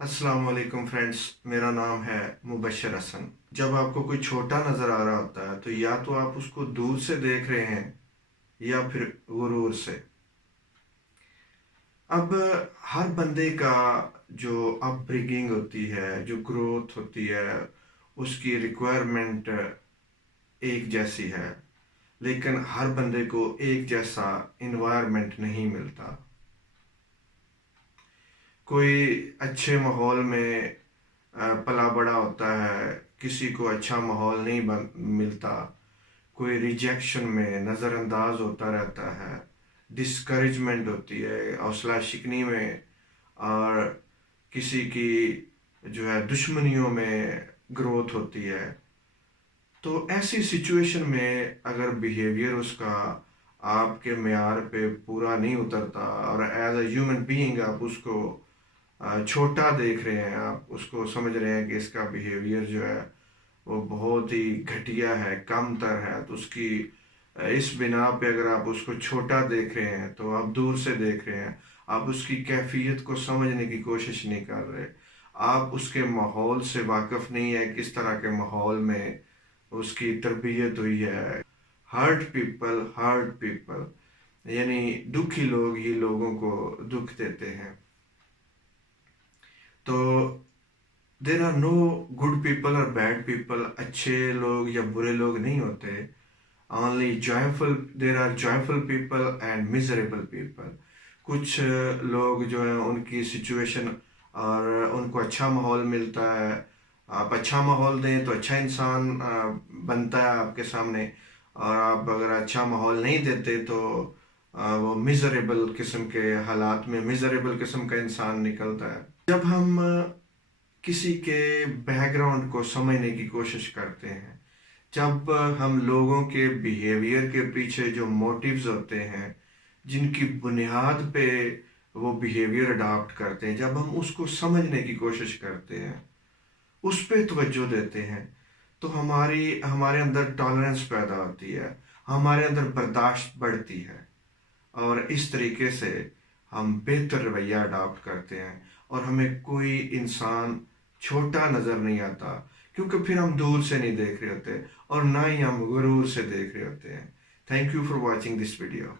अस्सलाम वालेकुम फ्रेंड्स। मेरा नाम है मुबशर हसन। जब आपको कोई छोटा नज़र आ रहा होता है तो या तो आप उसको दूर से देख रहे हैं या फिर गुरूर से। अब हर बंदे का जो अपब्रिंगिंग होती है, जो ग्रोथ होती है, उसकी रिक्वायरमेंट एक जैसी है, लेकिन हर बंदे को एक जैसा इन्वायरमेंट नहीं मिलता। कोई अच्छे माहौल में पला बड़ा होता है, किसी को अच्छा माहौल नहीं मिलता। कोई रिजेक्शन में नज़रअंदाज होता रहता है, डिस्करेजमेंट होती है, हौसला शिकनी में, और किसी की जो है दुश्मनियों में ग्रोथ होती है। तो ऐसी सिचुएशन में अगर बिहेवियर उसका आपके मेयार पे पूरा नहीं उतरता और एज अ ह्यूमन बीइंग आप उसको छोटा देख रहे हैं, आप उसको समझ रहे हैं कि इसका बिहेवियर जो है वो बहुत ही घटिया है, कमतर है, तो उसकी इस बिना पे अगर आप उसको छोटा देख रहे हैं तो आप दूर से देख रहे हैं, आप उसकी कैफियत को समझने की कोशिश नहीं कर रहे, आप उसके माहौल से वाकिफ नहीं है, किस तरह के माहौल में उसकी तरबियत हुई है। हर्ट पीपल यानी दुखी लोग ही लोगों को दुख देते हैं। तो there are no good people और बैड पीपल। अच्छे लोग या बुरे लोग नहीं होते। Only joyful, there are joyful people and miserable people. कुछ लोग जो है उनकी सिचुएशन और उनको अच्छा माहौल मिलता है, आप अच्छा माहौल दें तो अच्छा इंसान बनता है आपके सामने, और आप अगर अच्छा माहौल नहीं देते तो वो मिजरेबल किस्म के हालात में मिजरेबल किस्म का इंसान निकलता है। जब हम किसी के बैकग्राउंड को समझने की कोशिश करते हैं, जब हम लोगों के बिहेवियर के पीछे जो मोटिव्स होते हैं, जिनकी बुनियाद पे वो बिहेवियर अडॉप्ट करते हैं, जब हम उसको समझने की कोशिश करते हैं, उस पे तवज्जो देते हैं, तो हमारी हमारे अंदर टॉलरेंस पैदा होती है, हमारे अंदर बर्दाश्त बढ़ती है, और इस तरीके से हम बेहतर रवैया अडॉप्ट करते हैं और हमें कोई इंसान छोटा नज़र नहीं आता, क्योंकि फिर हम दूर से नहीं देख रहे होते और ना ही हम गुरूर से देख रहे होते हैं। Thank you for watching this video.